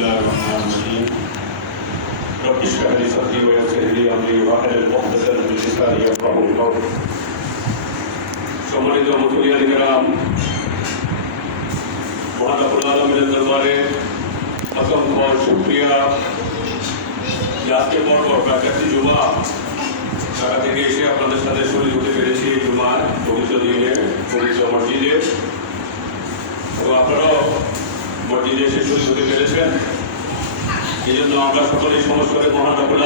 الله الرحمن الرحيم رب اشرح لي صدري ويسر لي امري واحلل عقدة من لساني يفقهوا قولي সম্মানিত মুসলিয়ান গ্রাম মহানবুল আলমের দরবারে অসংখ্য শুক্রিয়া যে আজকে পর্ব প্রাকৃতিক জুমা ঢাকা থেকে এসে আপনাদের সাথে শরীর হতে পেরেছি এই জুমার পবিত্র দিনে পবিত্র মসজিদে এবং আপনারাও মসজিদে এসে শরীর হতে পেরেছেন এই জন্য আমরা সকলে সমস্ত করে মহানবুল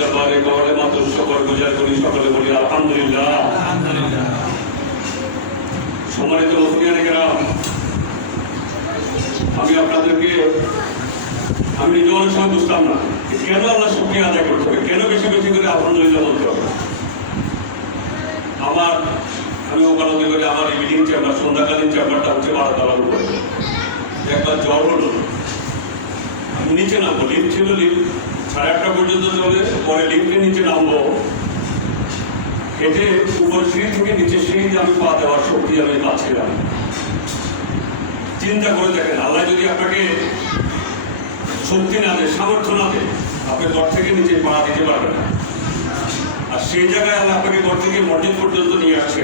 দরবারে গড়ে মাত্র সকল গুজার করি সকলে বলি আলহামদুলিল্লাহ। সম্মানিত আমি আপনাদেরকে আমি নিজে অনেক সময় বুঝতাম না কেন আমরা শুক্রিয়া আদায় করতে হবে কেন বেশি বেশি করে আলহামদুলিল্লাহ বলতে হবে। আমার আমি ওকালতি করে আমার এই মিটিং চেম্বার সন্ধ্যাকালীন চেম্বারটা হচ্ছে বারো তলার উপরে। একবার জ্বর হলো। আমি নিচে নামবো লিফট ছিল লিফট সাড়ে আটটা পর্যন্ত চলে, পরে লিফটের নিচে নামবো। হেঁটে উপর সিঁড়ি থেকে নিচে সিঁড়ি আমি পা দেওয়ার শক্তি আমি পাচ্ছিলাম। চিন্তা করে দেখেন, আল্লাহ যদি আপনাকে শক্তি না দেয়, সামর্থ্য না দেয়, আপনি ঘর থেকে নিচে পা দিতে পারবেন না। আর সেই জায়গায় আল্লাহ আপনাকে ঘর থেকে মসজিদ পর্যন্ত নিয়ে আসছে।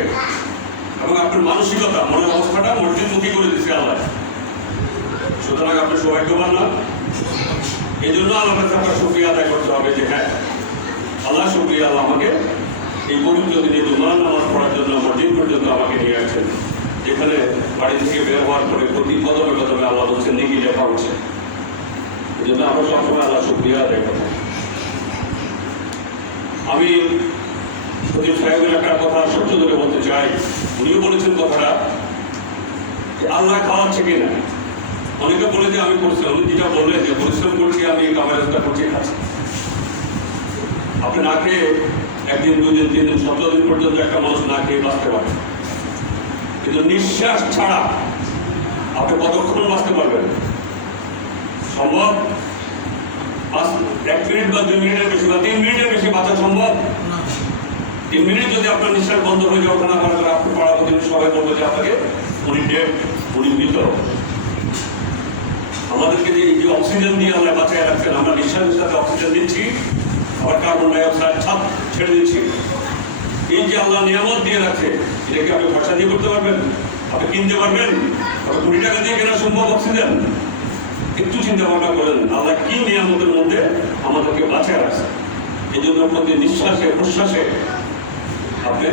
এবং আপনার মানসিকতা, মনের অবস্থাটা মসজিদমুখী করে দিচ্ছে আল্লাহ। সুতরাং আপনি সৌভাগ্যবান না এই জন্য আল্লাহ কাছে আপনার শুক্রিয়া আদায় করতে হবে যে হ্যাঁ আল্লাহ শুক্রিয়া আল্লাহ আমাকে এই পবিত্র দিনে জুমার নামাজ পড়ার জন্য, মসজিদ পর্যন্ত আমাকে নিয়ে আসছেন। যেখানে বাড়ি থেকে হওয়ার পরে প্রতি কদমে কদমে আল্লাহ বলছেন, নেকি লেখা হচ্ছে। এই জন্য আমরা সবসময় আল্লাহ শুক্রিয়া আদায় করব। আমি সচিব সাহেবের একটা কথা সত্য ধরে বলতে চাই। উনিও বলেছেন কথাটা যে, আল্লাহ খাওয়াচ্ছে কিনা? অনেকে বলে যে আমি পরিশ্রম উনি যেটা বললেন যে পরিশ্রম করছি আমি এই কামের রাস্তা করছি খাচ্ছি। আপনি না খেয়ে একদিন দুদিন তিন দিন সতেরো দিন পর্যন্ত একটা মানুষ না খেয়ে বাঁচতে পারে। কিন্তু নিঃশ্বাস ছাড়া আপনি কতক্ষণ বাঁচতে পারবেন সম্ভব? এক মিনিট বা দুই মিনিটের বেশি বা তিন মিনিটের বেশি বাঁচা সম্ভব? তিন মিনিট যদি আপনার নিঃশ্বাস বন্ধ হয়ে যায় ওখানে মনে করে আপনি পড়া প্রতিদিন সবাই বলব যে আপনাকে উনি ডেট উনি মৃত। আমাদেরকে এই যে অক্সিজেন দিয়ে আমরা বাঁচায় রাখছেন, আমরা নিঃশ্বাসের সাথে অক্সিজেন দিচ্ছি, আবার কার্বন ডাইঅক্সাইড ছাপ ছেড়ে দিচ্ছি। এই যে আল্লাহ নিয়ামত দিয়ে রাখছে এটাকে আপনি খরচা দিয়ে করতে পারবেন? আপনি কিনতে পারবেন? আপনি কুড়ি টাকা দিয়ে কেনা সম্ভব অক্সিজেন? একটু চিন্তা ভাবনা করেন, আল্লাহ কি নিয়ামতের মধ্যে আমাদেরকে বাঁচায় রাখছে? এই জন্য প্রতি নিঃশ্বাসে, প্রশ্বাসে আপনি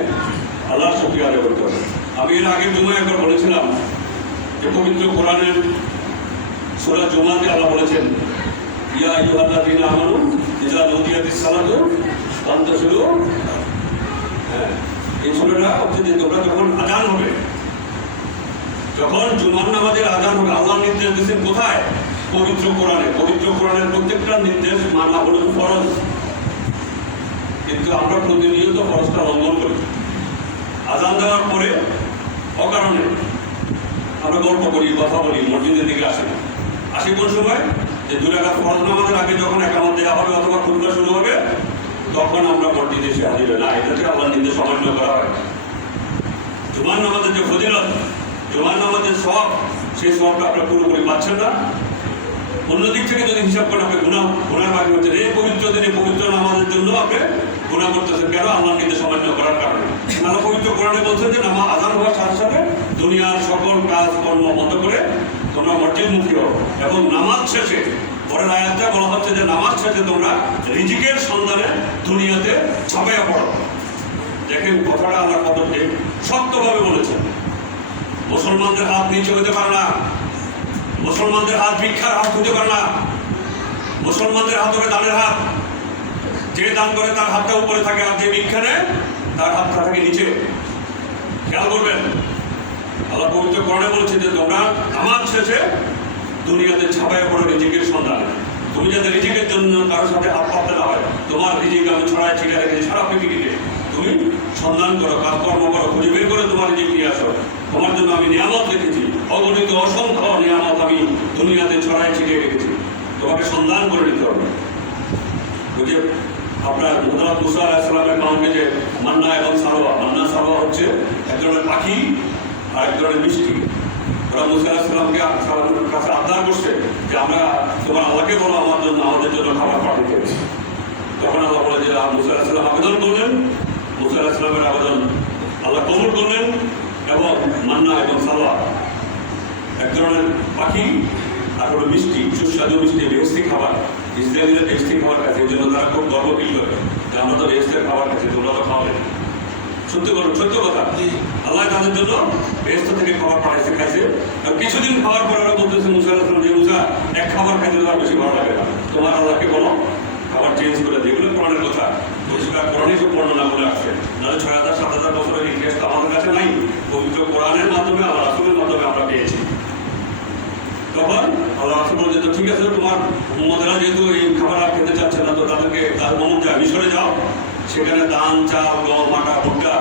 আল্লাহর শক্তি আদায় করতে হবে আমি এর আগের জন্য একবার বলেছিলাম যে পবিত্র কোরআনের সূরা জুমাতে আল্লাহ বলেছেন, ইয়া আইয়ুহাল্লাযীনা আমানু ইযা নুদিয়াতিস সালাতু ফান্তাশিরু হ্যাঁ এই সূরাটা হচ্ছে যে তোমরা যখন আজান হবে, যখন জুমার নামাজের আজান হবে আল্লাহ নির্দেশ দিয়েছেন কোথায়? পবিত্র কোরআনে। পবিত্র কোরআনের প্রত্যেকটা নির্দেশ মানা হলো ফরজ। কিন্তু আমরা প্রতিনিয়ত ফরজটা লঙ্ঘন করি। আজান দেওয়ার পরে অকারণে আমরা গল্প করি, কথা বলি, মসজিদের দিকে আসি আসি কোন সময় যে দু টাকা ফরজ নামাজের আগে যখন একামত দেওয়া হবে অথবা খুলকা শুরু হবে, তখন আমরা মসজিদে এসে হাজির। না এটাকে আল্লাহ নির্দেশ অমান্য করা হয়। জুমার নামাজের যে ফজিলত, জুমার নামাজের সব সেই সবটা আপনারা পুরোপুরি পাচ্ছেন না। অন্যদিক থেকে যদি হিসাব করেন, আপনি গুণা গুণার বাকি হচ্ছেন এই পবিত্র দিনে পবিত্র নামাজের জন্য আপনি গুণা করতেছেন কেন? আল্লাহ নির্দেশ অমান্য করার কারণে। আল্লাহ পবিত্র কোরআনে বলছেন যে নামা আজান হওয়ার সাথে সাথে দুনিয়ার সকল কাজ কর্ম বন্ধ করে তোমরা মসজিদ মুখী হও এবং নামাজ শেষে, পরের আয়াতে বলা হচ্ছে যে নামাজ শেষে তোমরা রিজিকের সন্ধানে দুনিয়াতে ছাপাইয়া পড়ো। দেখেন কথাটা আমার কত ঠিক শক্তভাবে বলেছেন। মুসলমানদের হাত নিচে হতে পারে না। মুসলমানদের হাত ভিক্ষার হাত হতে পারে না। মুসলমানদের হাত হবে দানের হাত। যে দান করে তার হাতটা উপরে থাকে আর যে ভিক্ষা নেয়, তার হাতটা থাকে নিচে। খেয়াল করবেন আল্লাহ পবিত্র কোরআনে বলছে যে তোমরা নামাজ শেষে দুনিয়াতে ছাপায় পড়ো রিজিকের সন্ধান। তুমি যাতে রিজিকের জন্য কারোর সাথে হাত না হয়, তোমার রিজিক আমি ছড়াই ছিটে রেখেছি সারা পৃথিবীতে। তুমি সন্ধান করো, কাজকর্ম করো, খুঁজে বের করে তোমার রিজিক নিয়ে আসো। তোমার জন্য আমি নিয়ামত রেখেছি। অগণিত অসংখ্য নিয়ামত আমি দুনিয়াতে ছড়াই ছিটিয়ে রেখেছি। তোমাকে সন্ধান করে নিতে হবে। যে আপনার মুদারাত মুসা আলাহিসাল্লামের কাউকে যে মান্না এবং সারোয়া, মান্না সারোয়া হচ্ছে এক ধরনের পাখি। আর এক ধরনের মিষ্টি। ওরা মুসা আলাহিসামকে কাছে আবদার করছে যে আমরা তোমার আল্লাহকে বলো, আমার জন্য, আমাদের জন্য খাবার পাঠাতে তখন আল্লাহ বলে যে মুসা আলাহিসাম আবেদন করলেন। মুসা আলাহিসামের আবেদন আল্লাহ কবুল করলেন এবং মান্না এবং সালোয়া। এক ধরনের পাখি, আর হলো মিষ্টি, সুস্বাদু মিষ্টি বেহস্তি খাবার। ইসরায়েলিদের বেহস্তি খাবার খাচ্ছে এই জন্য তারা খুব গর্ব ফিল করে। যে আমরা তো বেহস্তের খাবার খাচ্ছি, তোমরা তো খাওয়াবে। সত্যি বলো, সত্য কথা? আল্লাহ জন্য বেহস্ত থেকে খাবার পাঠাইছে, খাইছে। কিছুদিন খাওয়ার পর ওরা বলতেছে মুসা যে, মুসা, এক খাবার খাইতে তো আর বেশি ভালো লাগে না। তোমার আল্লাহকে বলো, খাবার চেঞ্জ করে দিয়ে এগুলো কোরআনের কথা। পরিষ্কার কোরআনই সব বর্ণনা বলে আসছে। নাহলে ছয় হাজার, সাত হাজার বছরের ইতিহাস তো আমাদের কাছে নাই। পবিত্র কোরআনের মাধ্যমে আল্লাহ রাসুলের মাধ্যমে আমরা পেয়েছি। তখন আল্লাহ রাসুল বলে তো ঠিক আছে, তোমার মোহাম্মদরা যেহেতু এই খাবার খেতে চাচ্ছে না, তো তাদেরকে তার মোহাম্মদ মিশরে যাও। সেখানে ধান চাল গম, আটা, ভুট্টা,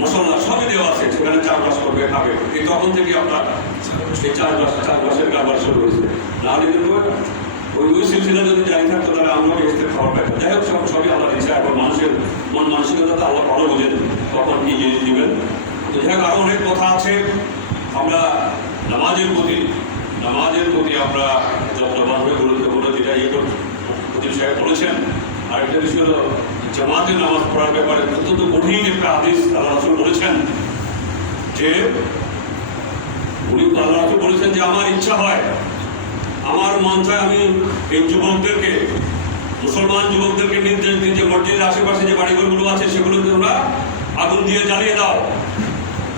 মশলা সবই দেওয়া আছে। সেখানে চাষবাস করবে, খাবে। এই তখন থেকে আপনার এই চাষবাস, চাষবাসের কারবার শুরু হয়েছে। না নাহলে কিন্তু ওই ওই সিলসিলা যদি জারি থাকতো, তাহলে আমরা বেহেস্তের খাবার পাইতাম। যাই হোক, সব সবই আল্লাহ দিচ্ছে এখন মানুষের মন মানসিকতা তো আল্লাহ ভালো বোঝেন কখন কি জিনিস দিবেন। তো যাই হোক, আরও অনেক কথা আছে। আমরা নামাজের প্রতি নামাজের প্রতি আমরা যত্নবান হয়ে গুরুত্বপূর্ণ যেটা ইয়ে প্রতি সাহেব বলেছেন। আর একটা বিষয় হলো জামাতে নামাজ পড়ার ব্যাপারে অত্যন্ত কঠিন একটা আদেশ আল্লাহ রাসুল বলেছেন যে আল্লাহ বলেছেন যে আমার ইচ্ছা হয়, আমার মন আমি এই যুবকদেরকে, মুসলমান যুবকদেরকে নির্দেশ দিই যে মসজিদের আশেপাশে যে বাড়িঘরগুলো আছে সেগুলো তোমরা আগুন দিয়ে জ্বালিয়ে দাও।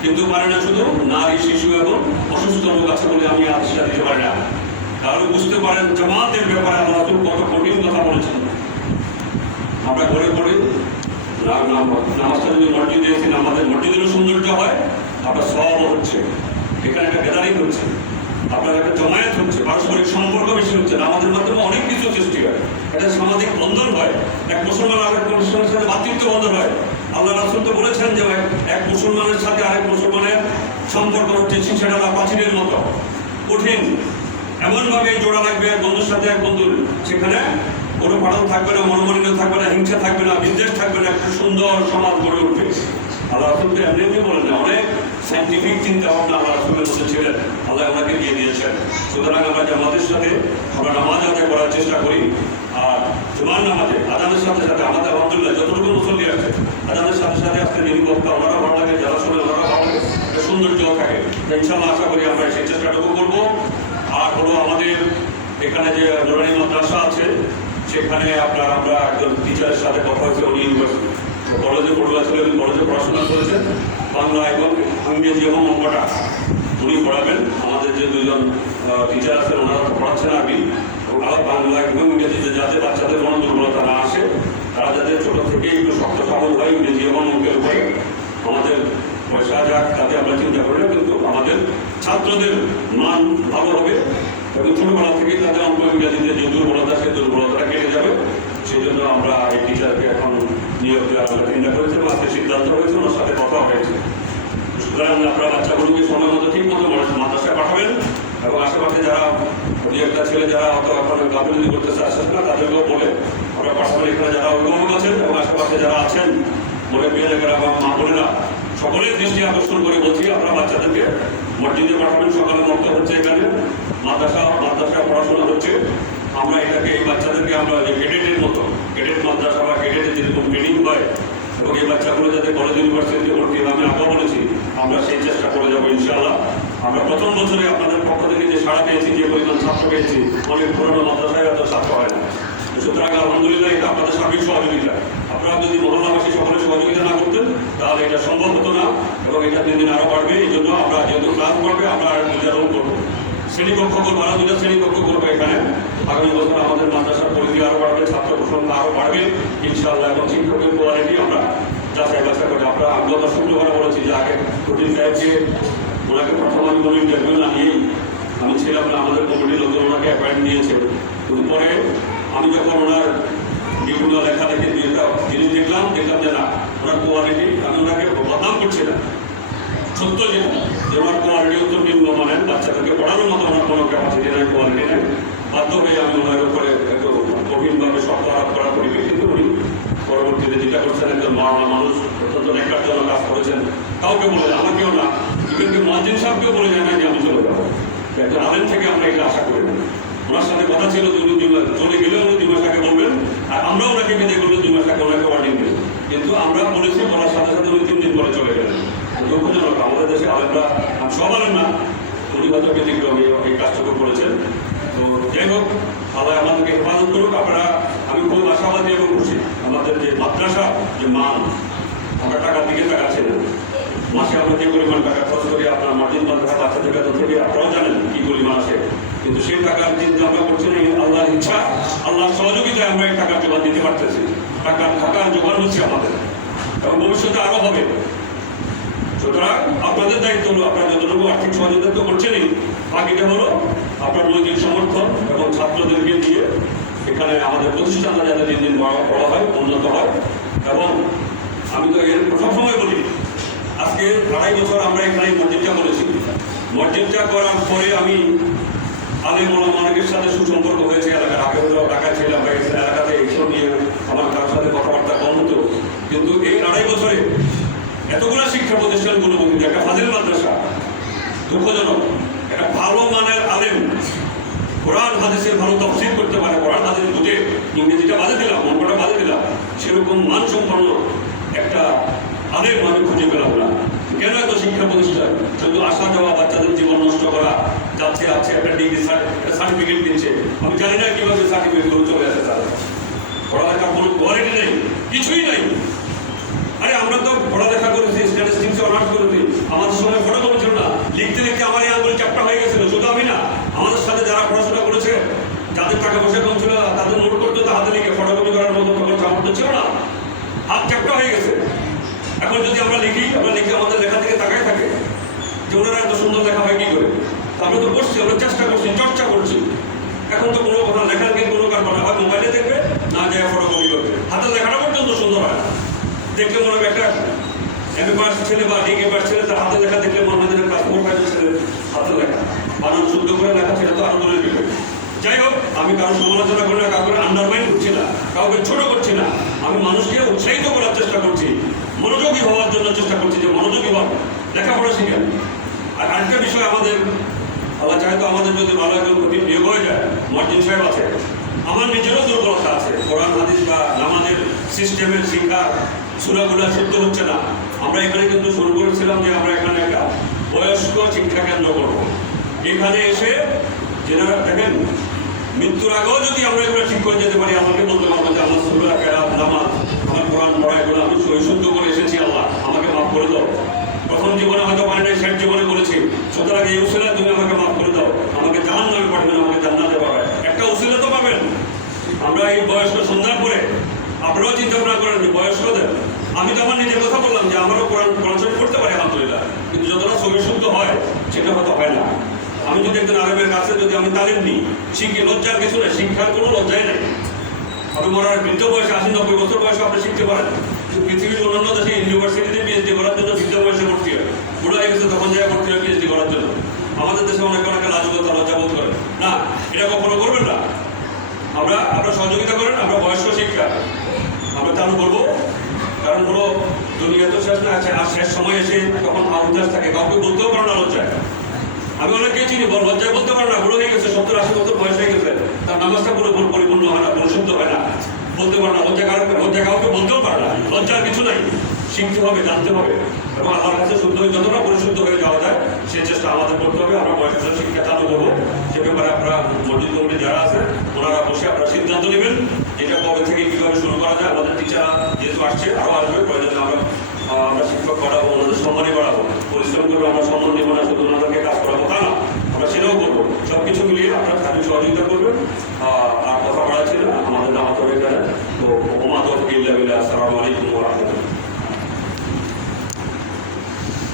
কিন্তু পারে না শুধু নারী, শিশু এবং অসুস্থ লোক আছে বলে আমি আদেশটা দিতে পারি না। তাহলে বুঝতে পারেন জামাতের ব্যাপারে আল্লাহ কত কঠিন কথা বলেছেন। আমরা ঘরে পড়ে। না- না- নামাজটা যদি মসজিদে এসে আমাদের মসজিদেরও সৌন্দর্য হয় আপনার সব হচ্ছে। এখানে একটা গ্যাদারিং হচ্ছে। আপনার একটা জমায়েত হচ্ছে। পারস্পরিক সম্পর্ক বেশি হচ্ছে। আমাদের মাধ্যমে অনেক কিছু সৃষ্টি হয়। একটা সামাজিক বন্ধন হয়। এক মুসলমান আরেক মুসলমানের সাথে মাতৃত্ব বন্ধন হয়। আল্লাহ রাসুল তো বলেছেন যে এক- মুসলমানের সাথে আরেক মুসলমানের সম্পর্ক হচ্ছে শিশাডালা পাঁচিলের মতো। কঠিন। এমনভাবে জোড়া লাগবে এক বন্ধুর সাথে এক বন্ধুর। সেখানে কোনো ফাটল থাকবে না, মনোমালিন্য থাকবে না, হিংসা থাকবে না, বিদ্বেষ থাকবে না, একটা সুন্দর সমাজ গড়ে উঠবে। আল্লাহ রাসুল তো এমনি এমনি বলেন না, অনেক সাইন্টিফিক চিন্তা ভাবনা আল্লাহ রাসুলের মধ্যে ছিলেন, আল্লাহ ওনাকে দিয়ে দিয়েছেন। সুতরাং আমরা জামাতের সাথে, আমরা নামাজ আদায় করার চেষ্টা করি, আর জুমার নামাজে আজানের সাথে সাথে আমাদের আলহামদুলিল্লাহ যতটুকু মুসল্লি আছে আজানের সাথে সাথে আজকে নিরুপত্তা ওনারা ভালো লাগে, যারা শুনে ওনারা ভালো লাগে সৌন্দর্য থাকে। ইনশাল্লাহ আশা করি আমরা সেই চেষ্টাটুকু করব। আর হলো আমাদের এখানে যে নুরানি মাদ্রাসা আছে সেখানে আপনার আমরা একজন টিচারের সাথে কথা হয়েছে, উনি ইউনিভার্সিটি কলেজে পড়ুয়া ছিলেন কলেজে পড়াশোনা করেছেন। বাংলা এবং ইংরেজি এবং অঙ্কটা। উনি পড়াবেন। আমাদের যে দুজন টিচার আছেন, ওনারা তো পড়াচ্ছেন এবং আবার বাংলা এবং ইংরেজিতে যাতে বাচ্চাদের কোনো দুর্বলতা না আসে, তারা যাতে ছোটো থেকেই একটু শক্ত সবল হয়, ইংরেজি এবং অঙ্কের উপরে। আমাদের পয়সা যাক, তাতে আমরা চিন্তা করি না, কিন্তু আমাদের ছাত্রদের মান ভালো হবে। এবং ছোটবেলা থেকেই তাদের ইংরেজিতে যে দুর্বলতা, সেই দুর্বলতাটা কেটে যাবে। সেই জন্য আমরা এই টিচারকে এখন নিয়োগ দেওয়ার চিন্তা করেছি এবং আজকে সিদ্ধান্ত হয়েছে, ওনার সাথে কথা হয়েছে। সুতরাং আপনারা বাচ্চাগুলোকে সময় মতো ঠিক মতো মাদ্রাসায় পাঠাবেন এবং আশেপাশে যারা একটা ছেলে, যারা অত এখন গাফিলতি করতেছে আসেন না, তাদেরকেও বলে আমরা পার্সোনালি এখানে যারা অভিভাবক আছেন এবং আশেপাশে যারা আছেন বলে বিয়ে লেখারা বা মা বোনেরা, সকলের দৃষ্টি আকর্ষণ করে বলছি, আপনারা বাচ্চাদেরকে মসজিদে পাঠাবেন, সকালে মত হচ্ছে এখানে। মাদ্রাসা মাদ্রাসা পড়াশোনা হচ্ছে। আমরা এটাকে এই বাচ্চাদেরকে আমরা যে ক্যাডেটের মতো ক্যাডেট মাদ্রাসা বা ক্যাডেটের যেরকম ট্রেনিং হয়, এবং এই বাচ্চাগুলো যাতে কলেজ ইউনিভার্সিটিতে ভর্তি আমি আগে বলেছি, আমরা সেই চেষ্টা করে যাব, ইনশাআল্লাহ। আমরা প্রথম বছরে আপনাদের পক্ষ থেকে যে সাড়া পেয়েছি, যে পরিমাণ ছাত্র পেয়েছি, অনেক পুরোনো মাদ্রাসায় এত ছাত্র হয় না। সুতরাং আলহামদুলিল্লাহ এটা আপনাদের সার্বিক সহযোগিতা। আপনারা যদি মহল্লাবাসী সকলে সহযোগিতা না করতেন, তাহলে এটা সম্ভব হতো না, এবং এটা দিন দিন আরও বাড়বে, এই জন্য আমরা যেহেতু ক্লাস বাড়বে, আমরা বিচারণ করব। শ্রেণীকক্ষ করব আরও দুটা শ্রেণীকক্ষ করব এখানে। আগামী বছর আমাদের মাদ্রাসার পরিধি আরও বাড়বে, ছাত্র সংখ্যা আরও বাড়বে। ইনশাআল্লাহ এবং শিক্ষকের কোয়ালিটি আমরা যাচাই বাছাই করে, আমরা আমি গত শুক্রবার বলেছি যে আগে কঠিন সাহেবকে ওনাকে প্রথম আমি কোনো ইন্টারভিউ না নিয়েই আমি ছিলাম না, আমাদের কমিটির লোকজন ওনাকে অ্যাপয়েন্ট নিয়েছে। কিন্তু পরে আমি যখন ওনার বিভিন্ন লেখা দেখে দুইটা জিনিস দেখলাম দেখলাম যে না, ওনার কোয়ালিটি আমি ওনাকে বদনাম করছি না। সত্য যেটা যে ওনার কোয়ালিটি অত্যন্ত নিম্নমানের বাচ্চাদেরকে পড়ানোর মতো ওনার কোনো ক্যাপাসিটি নেই কোয়ালিটি নেই। বাধ্য আমি ওনার উপরে একটু গভীরভাবে শক্ত আরোপ করা পরিবেশ কিন্তু উনি পরবর্তীতে যেটা করছেন, একজন মহানা মানুষ অত্যন্ত নেকার জন্য কাজ করেছেন, কাউকে বলে আমাকেও না কিন্তু মহাজিন সাহেবকেও বলে যায় যে আমি চলে যাব। একজন আলেম থেকে আমরা এটা আশা করি ওনার সাথে কথা ছিল উনি দুই মাস, চলে গেলেও উনি দুই মাস আগে বলবেন, আর আমরা ওনাকে বিদায় করলে দুই মাস আগে ওনাকে ওয়ার্নিং দেবেন। কিন্তু আমরা বলেছি, বলার সাথে সাথে উনি তিন দিন পরে চলে গেলেন। দুঃখজনক আমাদের দেশে আলেমরা আমি সব আলেম না উনি হয়তো ব্যতিক্রমী এই কাজটুকু করেছেন। তো যাই হোক, আল্লাহ আমাদেরকে হেফাজত করুক। আপনারা, আমি খুব আশাবাদী এবং খুশি। আমাদের যে মাদ্রাসা, যে মান আমরা টাকার দিকে তাকাচ্ছি না। মাসে আমরা যে পরিমাণ টাকা খরচ করি, আপনার মার্জিন মাদ্রাসা বাচ্চাদের বেতন থেকে আপনারাও জানেন কি পরিমাণ আসে। কিন্তু সেই টাকার চিন্তা আমরা করছি না আল্লাহর ইচ্ছা, আল্লাহর সহযোগিতায় আমরা এই টাকার জোগান দিতে পারতেছি। টাকার টাকার জোগান হচ্ছে আমাদের। এবং ভবিষ্যতে আরও হবে। সুতরাং আপনাদের দায়িত্ব হলো আপনারা যতটুকু আর্থিক সহযোগিতা তো করছেনই বাকিটা হলো আপনার নৈতিক সমর্থন এবং ছাত্রদেরকে দিয়ে এখানে আমাদের প্রতিষ্ঠানটা যাতে দিন দিন বড় হয়, উন্নত হয়। এবং আমি তো এর সবসময় বলি, আজকে আড়াই বছর আমরা এখানে মসজিদটা করেছি। মসজিদটা করার পরে আমি আলিম ওলাম অনেকের সাথে সুসম্পর্ক হয়েছে, এলাকার আগে হলো ঢাকা ছিলাম এলাকাতে এইসব নিয়ে আমার কারোর সাথে কথাবার্তা কম হতো কিন্তু এই আড়াই বছরে এতগুলো শিক্ষা প্রতিষ্ঠানগুলো মধ্যে একটা ফাজিল মাদ্রাসা, দুঃখজনক, একটা ভালো মানের আলেম, কোরআন হাদিসের ভালো তফসিল করতে পারে, কোরআন হাদিস বুঝে ইংরেজিটা বাজে দিলাম মনটা বাজে দিলাম, সেরকম মানসম্পন্ন একটা আলেম আমি খুঁজে পেলাম না। কেন এত শিক্ষা প্রতিষ্ঠান? শুধু আসা যাওয়া, বাচ্চাদের জীবন নষ্ট করা, যাচ্ছে আছে একটা ডিগ্রি সার্টিফিকেট দিচ্ছে। আমি জানি না কীভাবে সার্টিফিকেটগুলো চলে আসে তারা পড়ালেখার কোনো কোয়ালিটি নেই, কিছুই নেই। আমরা তো পড়ালেখা করেছি স্ট্যাটিস্টিক্সে অনার্স করেছি। আমাদের সময় ফটোকপি ছিল না। লিখতে লিখতে আমার এই আঙ্গুল চাপটা হয়ে গেছিল, শুধু আমি না, আমাদের সাথে যারা পড়াশোনা করেছে, যাদের টাকা পয়সা কম ছিল, তাদের নোট করতে তো হাতে লিখে ফটোকপি করার মতো তখন সামর্থ্য ছিল না। হাত চাপটা হয়ে গেছে। এখন যদি আমরা লিখি, আমরা লিখে আমাদের লেখা থেকে তাকাই থাকে যে ওনারা এত সুন্দর লেখা হয় কি করে? আমরা তো করছি আমরা চেষ্টা করছি, চর্চা করছি। এখন তো কোনো কথা লেখার কি কোনো কারণ হয়, মোবাইলে দেখবে, না যায় ফটোকপি করবে। হাতের লেখাটা পর্যন্ত সুন্দর হয় দেখলে মনে হবে একটা এমএ পাস ছেলে বা ডিগ্রি পাস ছেলে, তার হাতে লেখা দেখলে মনে হয় যেন ক্লাস ছেলে হাতে লেখা। বানান শুদ্ধ করে লেখা, সেটা তো আরও দূরের বিষয়। যাই হোক, আমি কারও সমালোচনা করি না, কাউকে আন্ডারমাইন করছি না, কাউকে ছোট করছি না। আমি মানুষকে উৎসাহিত করার চেষ্টা করছি, মনোযোগী হওয়ার জন্য চেষ্টা করছি যে মনোযোগী হন লেখাপড়া শিখেন। আর আরেকটা বিষয় আমাদের, আল্লাহ চাইতো আমাদের যদি ভালো একজন প্রতি নিয়োগ হয়ে যায়, মর্জিন সাহেব আছে। আমার নিজেরও দুর্বলতা আছে। কোরআন, হাদিস বা নামাজের সিস্টেমের শিক্ষা সুরাগুলা শুদ্ধ হচ্ছে না। আমরা এখানে কিন্তু শুরু করেছিলাম যে আমরা এখানে একটা বয়স্ক শিক্ষা কেন্দ্র করব। এখানে এসে যেনারা দেখেন, মৃত্যুর আগেও যদি আমরা এগুলো ঠিক করে যেতে পারি, আমাকে বলতে পারব যে আমার সুরা কেরাত নামাজ, আমার কোরআন পড়া, এগুলো আমি শুদ্ধ করে এসেছি, আল্লাহ, আমাকে মাফ করে দাও। প্রথম জীবনে হয়তো পারি নাই, শেষ জীবনে করেছি। সুতরাং এই উসিলা তুমি আমাকে মাফ করে দাও। আমাকে জাহান নামে পাঠাবেন, আমাকে জান্নাতে পাবে একটা উসিলা তো পাবেন। আমরা এই বয়স্ক সন্ধ্যার পরে আপনারাও চিন্তা ভাবনা করেন যে বয়স্কদের আমি তো আমার নিজের কথা বললাম যে আমারও কোরআন কোরআন শরীফ পড়তে পারি, আলহামদুলিল্লাহ। কিন্তু যতটা সহি শুদ্ধ হয়, সেটা হয়তো হয় না। আমি যদি একজন আরবের কাছে যদি আমি তালিম নিই, শিখি লজ্জার কিছু নেই, শিক্ষার কোনো লজ্জাই নেই। আপনি মরার বৃদ্ধ বয়সে, আশি, নব্বই বছর বয়সে আপনি শিখতে পারেন। পৃথিবীর অন্যান্য দেশে ইউনিভার্সিটিতে পিএইচডি করার জন্য বৃদ্ধ বয়সে ভর্তি হয়। বুড়ো হয়ে গেছে, তখন যায় ভর্তি হয় পিএইচডি করার জন্য। আমাদের দেশে অনেকে অনেকে লাজুকতা লজ্জা বোধ করে। না, এটা কখনো করবেন না। আমরা আমরা সহযোগিতা করেন, আমরা বয়স্ক শিক্ষা। আমরা চালু করব কারণ হলো দুনিয়া তো শেষ না, আছে, আর শেষ সময় এসে তখন আউদাস থাকে, কাউকে বলতেও পারো না লজ্জায়। আমি অনেককে চিনি, বল, লজ্জায় বলতে পারো না, বুড়ো হয়ে গেছে, সত্তর আশি বছর বয়স হয়ে গেছে, তার নামাজটা পুরো পুরো পরিপূর্ণ হয় না, পরিশুদ্ধ হয় না, বলতে পারে না, লজ্জা কাউকে লজ্জা কাউকে বলতেও পারে না, লজ্জার কিছু নাই, শিখতে হবে, জানতে হবে, এবং আল্লাহর কাছে শুদ্ধ হয়ে যতটা পরিশুদ্ধ হয়ে যাওয়া যায়, সেই চেষ্টা আমাদের করতে হবে, আমরা বয়স্ক শিক্ষা চালু করব, সে ব্যাপারে আপনারা মসজিদ কমিটি যারা আছে আপনারা বসে আপনারা সিদ্ধান্ত নেবেন এটা কবে থেকে কীভাবে শুরু করা যায়। আমাদের টিচাররা যেহেতু আসছে আরও আসবে। প্রয়োজনে আমরা আমরা শিক্ষক বাড়াবো ওনাদের সম্মানই বাড়াবো। পরিশ্রম করব, আমরা সম্মান নেব না, শুধু ওনাদেরকে কাজ করাবো। তা না, আমরা সেটাও করব। সব কিছু মিলিয়ে আপনারা তাদের সহযোগিতা করবেন। আর কথা বলা ছিল আমাদের নাম তো তো ওমাদ আসসালামু আলাইকুম